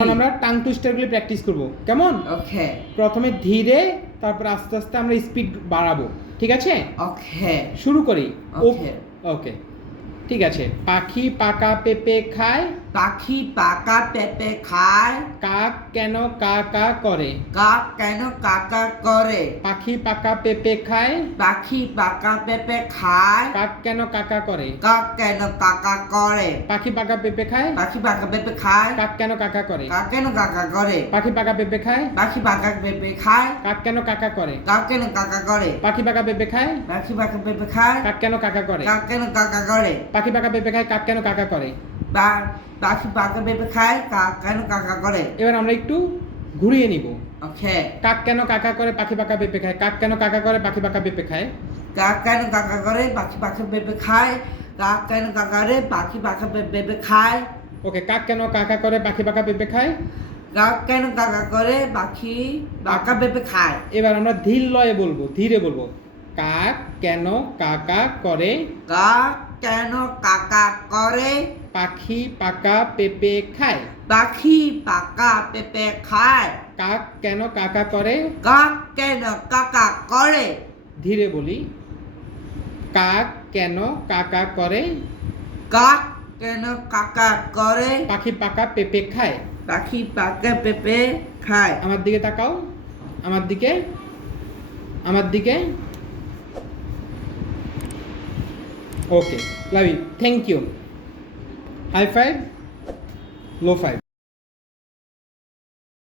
এখন আমরা tongue টুইস্টারগুলি practice করব। কেমন? ওকে প্রথমে ধীরে তারপর আস্তে আস্তে আমরা স্পিড বাড়াবো। ঠিক আছে? ওকে শুরু করি। ওকে ওকে ঠিক আছে। পাখি পাকা পেঁপে খায় পাখি পাকা পেঁপে খায় কাক কেন কা কা করে কাক কেন কাকা করে পাখি পাকা পেঁপে খায় পাখি পাকা পেঁপে খায় কাক কেন কাকা করে কাক কেন কাকা করে পাখি পাকা পেঁপে খায় পাখি পাকা পেঁপে খায় কাক কেন কাকা করে কাক কেন কাকা করে পাখি পাকা পেঁপে খায় পাখি পাকা পেঁপে খায় কাক কেন কাকা করে কাক কেন কাকা করে পাখি পাকা পেঁপে খায় পাখি পাকা পেঁপে খায় কাক কেন কাকা করে কাক কেন কাকা করে পাখি পাকা পেঁপে খায় কাক কেন কাকা করে পাখি পাকা পেঁপে খায় কাক কেন কাকা করে? এবার আমরা একটু ঘুরিয়ে নিব। ওকে। কাক কেন কাকা করে পাখি পাকা পেঁপে খায়? কাক কেন কাকা করে পাখি পাকা পেঁপে খায়? কাক কেন কাকা করে পাখি পাকা পেঁপে খায়? কাক কেন কাকা রে পাখি পাকা পেঁপে খায়? ওকে কাক কেন কাকা করে পাখি পাকা পেঁপে খায়? কাক কেন কাকা করে পাখি পাকা পেঁপে খায়? এবার আমরা ধীর লয়ে বলব ধীরে বলব। কাক কেন কাকা করে? কাক কেন কাকা করে? পাখি পাকা পেঁপে খায়। পাখি পাকা পেঁপে খায়। কাক কেন কাকা করে? কাক কেন কাকা করে? ধীরে বলি। কাক কেন কাকা করে? কাক কেন কাকা করে? পাখি পাকা পেঁপে খায়। পাখি পাকা পেঁপে খায়। আমার দিকে তাকাও। আমার দিকে। আমার দিকে। Okay love you thank you high five low five